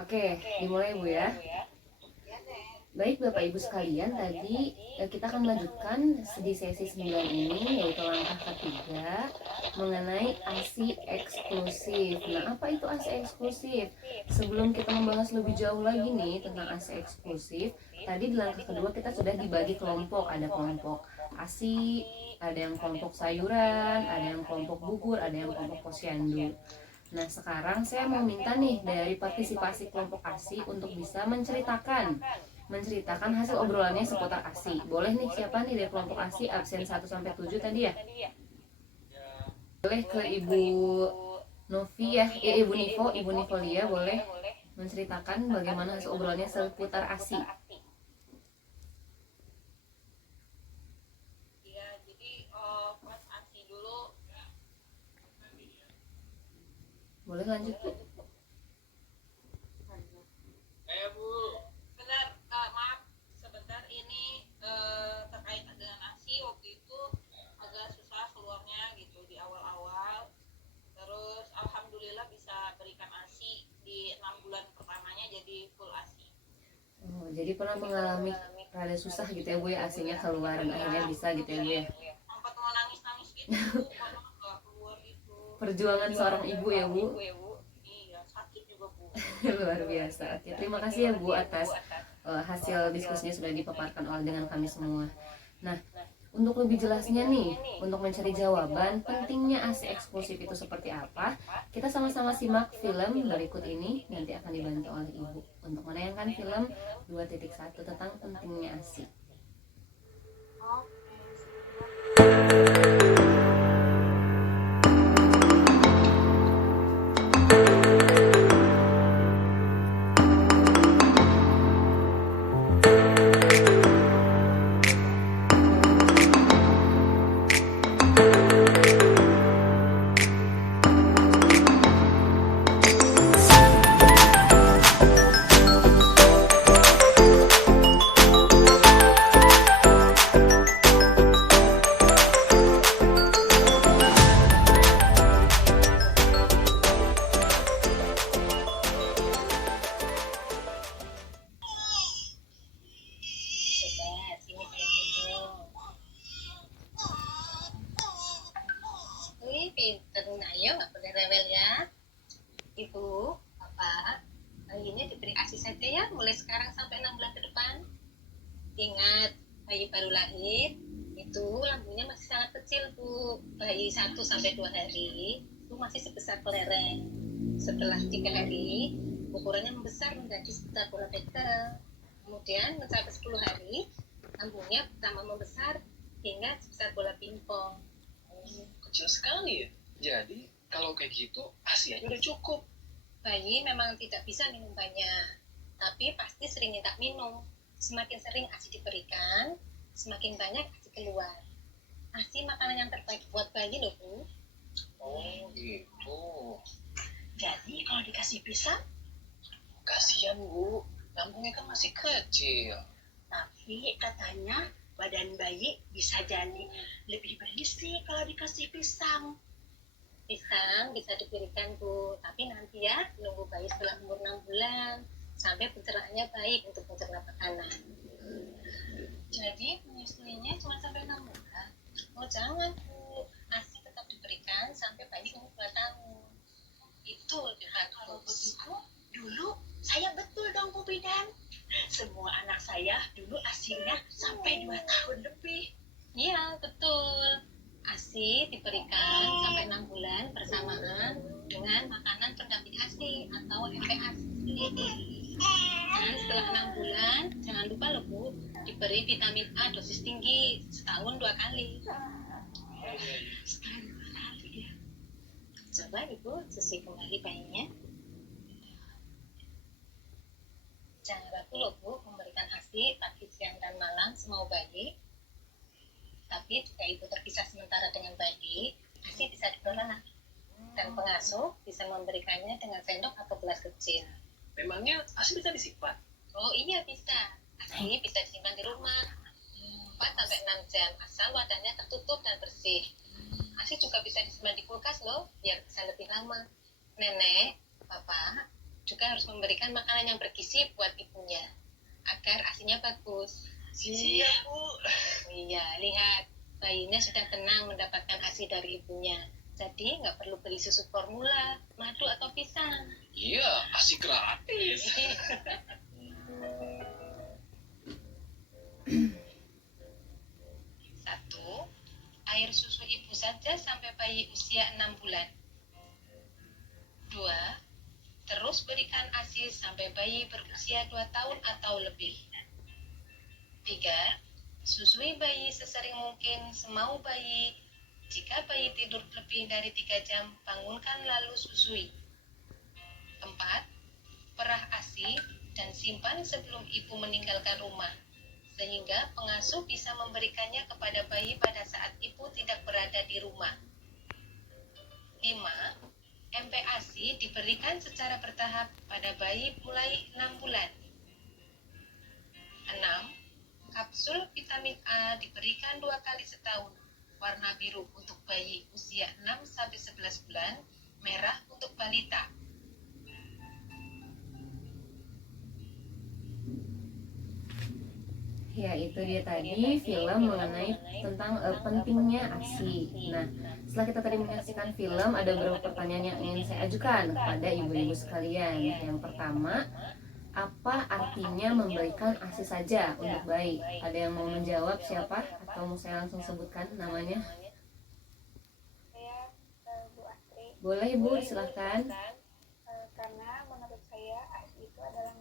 Oke, dimulai Bu ya. Baik Bapak Ibu sekalian, tadi kita akan melanjutkan di sesi 9 ini, yaitu langkah ketiga mengenai ASI eksklusif. Nah, apa itu ASI eksklusif? Sebelum kita membahas lebih jauh lagi nih tentang ASI eksklusif, tadi di langkah kedua kita sudah dibagi kelompok. Ada kelompok ASI, ada yang kelompok sayuran, ada yang kelompok bubur, ada yang kelompok posyandu. Nah, sekarang saya mau minta nih dari partisipasi kelompok ASI untuk bisa menceritakan hasil obrolannya seputar ASI. Boleh nih, siapa nih dari kelompok ASI absen 1 sampai 7 tadi ya? Boleh ke Ibu Novi ya, Ibu Nivo, Ibu Nivolia boleh menceritakan bagaimana hasil obrolannya seputar ASI. Iya, jadi pas ASI dulu. Boleh lanjut Bu. Bu. Benar, maaf sebentar ini terkait dengan ASI waktu itu agak susah keluarnya gitu di awal-awal. Terus alhamdulillah bisa berikan ASI di 6 bulan pertamanya jadi full ASI. Oh, jadi pernah mengalami rada susah gitu ya Bu ya, ASInya keluar dan akhirnya bisa gitu ya Bu ya. Sempat mau nangis-nangis gitu Bu, karena nggak keluar gitu. Perjuangan seorang ibu ya Bu. Iya, sakit juga Bu. Luar biasa. Oke, terima kasih ya Bu atas hasil diskusinya sudah dipaparkan oleh dengan kami semua. Nah, untuk lebih jelasnya nih, untuk mencari jawaban pentingnya ASI eksklusif itu seperti apa, kita sama-sama simak film berikut ini, nanti akan dibantu oleh Ibu untuk menayangkan film 2.1 tentang pentingnya ASI. Coba sini pegang. Wih, pinter nah, yuk nggak boleh rewel ya. Ibu, Bapak, bayinya diberi ASI saja ya mulai sekarang sampai 6 bulan ke depan. Ingat, bayi baru lahir itu lambungnya masih sangat kecil Bu. Bayi 1 sampai 2 hari itu masih sebesar kelereng. Setelah 3 hari ukurannya membesar menjadi sekitar bola bekel. Kemudian mencapai 10 hari lambungnya tambah membesar hingga sebesar bola pingpong. Kecil sekali ya. Jadi kalau kayak gitu ASI aja udah cukup. Bayi memang tidak bisa minum banyak, tapi pasti sering minta minum. Semakin sering ASI diberikan, semakin banyak ASI keluar. ASI makanan yang terbaik buat bayi loh Bu. Oh gitu. Jadi kalau dikasih pisang, Kasihan Bu, lambungnya kan masih kecil. tapi katanya badan bayi bisa jadi lebih berisi kalau dikasih pisang. Pisang bisa diberikan Bu, tapi nanti ya nunggu bayi setelah umur 6 bulan sampai pencernaannya baik untuk mencerna makanan. Jadi menyusuinya cuma sampai 6 bulan. Oh jangan Bu, ASI tetap diberikan sampai bayi umur 2 tahun. Itu lebih bagus. Kalau begitu, dulu saya betul dong Bu Bidan. Semua anak saya dulu ASI-nya sampai 2 tahun lebih. Iya, betul. ASI diberikan sampai 6 bulan bersamaan dengan makanan pendamping ASI atau MPASI. Dan setelah 6 bulan, jangan lupa loh Bu, diberi vitamin A dosis tinggi setahun 2 kali. Setahun 2 kali ya. Coba Ibu susui kembali bayinya. Jangan ragu loh Bu, memberikan ASI pagi, siang, dan malam semau bayi. Tapi jika Ibu terpisah sementara dengan bayi, ASI bisa dibelak. Dan pengasuh bisa memberikannya dengan sendok atau gelas kecil. Memangnya ASI bisa disimpan? Oh iya bisa. ASI bisa disimpan di rumah 4-6 jam asal wadahnya tertutup dan bersih. ASI juga bisa disimpan di kulkas loh, biar bisa lebih lama. Nenek, Bapak, juga harus memberikan makanan yang bergizi buat ibunya agar ASINYA bagus. Siap, Bu. Iya, lihat bayinya sudah tenang mendapatkan ASI dari ibunya. Jadi nggak perlu beli susu formula, madu atau pisang. Iya, asik gratis. Satu, air susu ibu saja sampai bayi usia 6 bulan. Dua, terus berikan ASI sampai bayi berusia 2 tahun atau lebih. Tiga, susui bayi sesering mungkin semau bayi. Jika bayi tidur lebih dari 3 jam, bangunkan lalu susui. 4. Perah ASI dan simpan sebelum ibu meninggalkan rumah, sehingga pengasuh bisa memberikannya kepada bayi pada saat ibu tidak berada di rumah. 5. MPASI diberikan secara bertahap pada bayi mulai 6 bulan. 6. Kapsul vitamin A diberikan 2 kali setahun, warna biru untuk bayi usia 6-11 bulan, merah untuk balita. Ya, itu dia tadi film mengenai tentang pentingnya ASI. Nah, setelah kita tadi menyaksikan film, ada beberapa pertanyaan yang ingin saya ajukan kepada ibu-ibu sekalian. Yang pertama, apa artinya memberikan ASI saja untuk bayi? Ada yang mau menjawab siapa? Atau mau saya langsung sebutkan namanya? Saya Bu Astri. Boleh Bu, silahkan. Karena menurut saya ASI itu adalah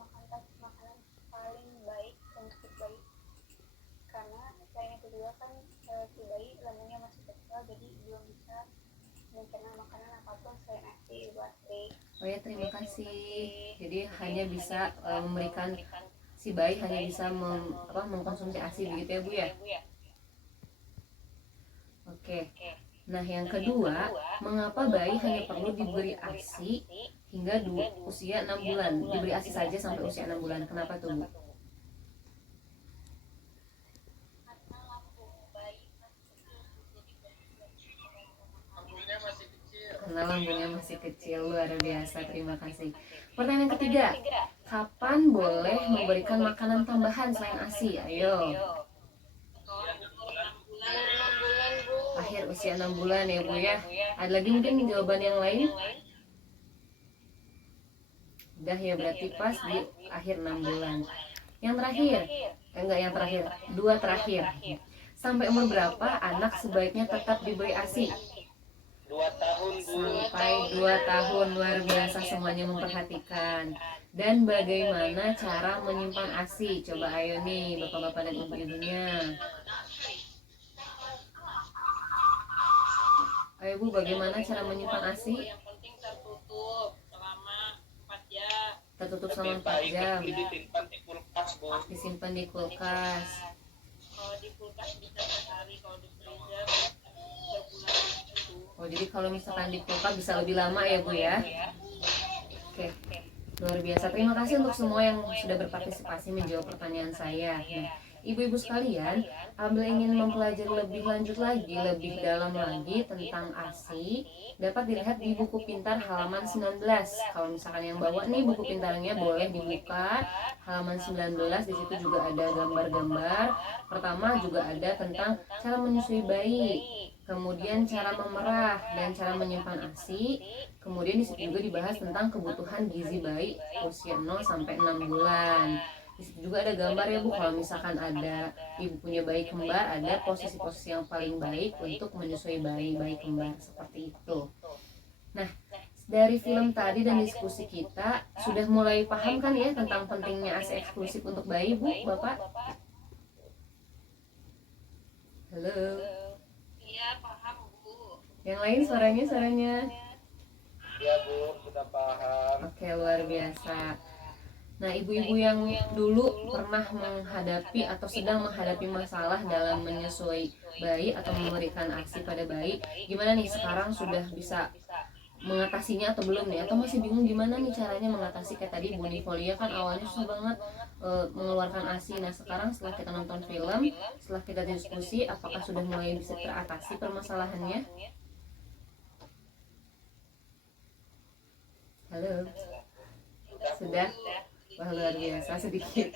makanan paling baik untuk bayi. Karena selain itu juga kan si bayi lambungnya masih kecil, jadi belum bisa mencerna makanan apapun selain ASI, Bu Astri. Oh ya, terima kasih. Jadi hanya bisa memberikan si bayi hanya bisa mengkonsumsi ASI begitu ya Bu ya? Oke. Nah, yang kedua, mengapa bayi hanya perlu diberi ASI hingga usia 6 bulan? Diberi ASI saja sampai usia 6 bulan. Kenapa tuh Bu? Karena lambungnya masih kecil. Luar biasa, terima kasih. Pertanyaan yang ketiga, kapan boleh memberikan makanan tambahan selain ASI? Ayo. Akhir usia 6 bulan ya Bu ya. Ada lagi mungkin jawaban yang lain? Udah ya, berarti pas di akhir 6 bulan. Yang terakhir, enggak yang terakhir, 2 terakhir. Sampai umur berapa anak sebaiknya tetap diberi ASI? 2 tahun, Bu. Sampai 2 tahun. Luar biasa semuanya memperhatikan. Dan bagaimana cara menyimpan ASI? Coba ayo nih bapak-bapak dan ibu-ibunya. Ayo Bu, bagaimana cara menyimpan ASI? Yang penting tertutup selama 4 jam. Tertutup selama 4 jam. Disimpan di kulkas, Bu. Disimpan di kulkas. Kalau di kulkas bisa sehari, kalau di freezer sebulan itu. Oh, jadi kalau misalkan di kulkas bisa lebih lama ya Bu ya? Oke, luar biasa. Terima kasih untuk semua yang sudah berpartisipasi menjawab pertanyaan saya. Nah, ibu-ibu sekalian, apabila ingin mempelajari lebih lanjut lagi, lebih dalam lagi tentang ASI, dapat dilihat di buku pintar halaman 19. Kalau misalkan yang bawa nih buku pintarnya boleh dibuka halaman 19. Di situ juga ada gambar-gambar. Pertama juga ada tentang cara menyusui bayi, kemudian cara memerah dan cara menyimpan ASI. Kemudian di situ juga dibahas tentang kebutuhan gizi bayi usia 0 sampai 6 bulan. Di situ juga ada gambar ya Bu, kalau misalkan ada ibu punya bayi kembar, ada posisi-posisi yang paling baik untuk menyusui bayi kembar seperti itu. Nah, dari film tadi dan diskusi kita sudah mulai paham kan ya tentang pentingnya ASI eksklusif untuk bayi Bu, Bapak? Halo. Iya, paham Bu. Yang lain suaranya? Ya, Bu, kita paham. Oke, luar biasa. Nah, ibu-ibu yang dulu pernah menghadapi atau sedang menghadapi masalah dalam menyusui bayi atau memberikan ASI pada bayi, gimana nih sekarang sudah bisa mengatasinya atau belum nih? Atau masih bingung gimana nih caranya mengatasi? Kayak tadi Bu Nivolia kan awalnya susah banget mengeluarkan ASI. Nah, sekarang setelah kita nonton film, setelah kita diskusi, apakah sudah mulai bisa teratasi permasalahannya? Halo. Sudah? Wah, luar biasa sedikit.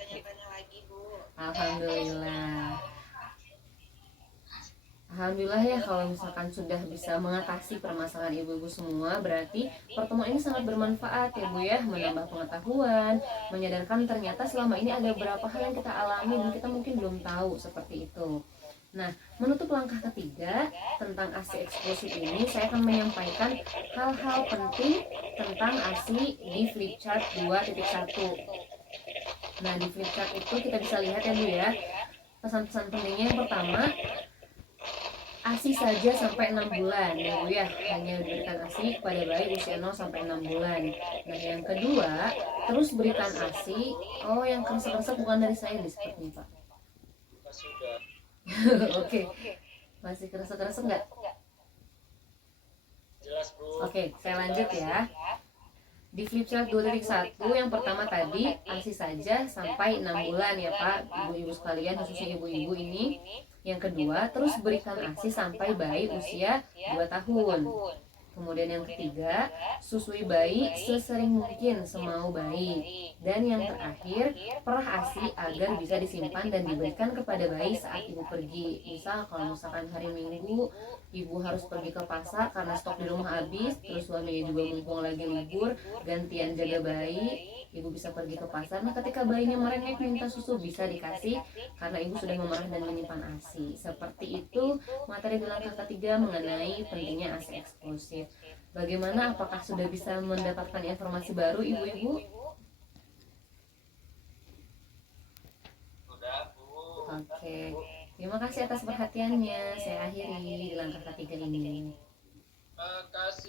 Alhamdulillah. Alhamdulillah ya kalau misalkan sudah bisa mengatasi permasalahan ibu-ibu semua, berarti pertemuan ini sangat bermanfaat ya Bu ya, menambah pengetahuan, menyadarkan ternyata selama ini ada beberapa hal yang kita alami dan kita mungkin belum tahu seperti itu. Nah, menutup langkah ketiga tentang ASI eksklusif ini, saya akan menyampaikan hal-hal penting tentang ASI di flipchart 2.1. Nah, di flipchart itu kita bisa lihat ya Bu ya, pesan-pesan pentingnya yang pertama, ASI saja sampai 6 bulan ya Bu ya, hanya berikan ASI kepada bayi usia 0 sampai 6 bulan. Nah yang kedua, terus berikan ASI. Oh, yang kresek-kresek bukan dari saya nih sepertinya Pak. Sudah. Oke, masih kresek-kresek nggak? Jelas Bu. Oke, saya lanjut ya. Di flipchart 2.1 yang pertama tadi ASI saja sampai 6 bulan ya Pak, ibu-ibu sekalian, khususnya ibu-ibu ini. Yang kedua, terus berikan ASI sampai bayi usia 2 tahun. Kemudian yang ketiga, susui bayi sesering mungkin semau bayi. Dan yang terakhir, perah ASI agar bisa disimpan dan diberikan kepada bayi saat ibu pergi. Misal kalau misalkan hari Minggu ibu harus pergi ke pasar karena stok di rumah habis, terus suaminya juga mumpung lagi libur, gantian jaga bayi, ibu bisa pergi ke pasar. Nah ketika bayinya merengek minta susu bisa dikasih karena ibu sudah memerah dan menyimpan ASI. Seperti itu materi di langkah ketiga mengenai pentingnya ASI eksklusif. Bagaimana, apakah sudah bisa mendapatkan informasi baru ibu-ibu? Sudah Bu. Oke, terima kasih atas perhatiannya. Saya akhiri di langkah ketiga ini. Kasih.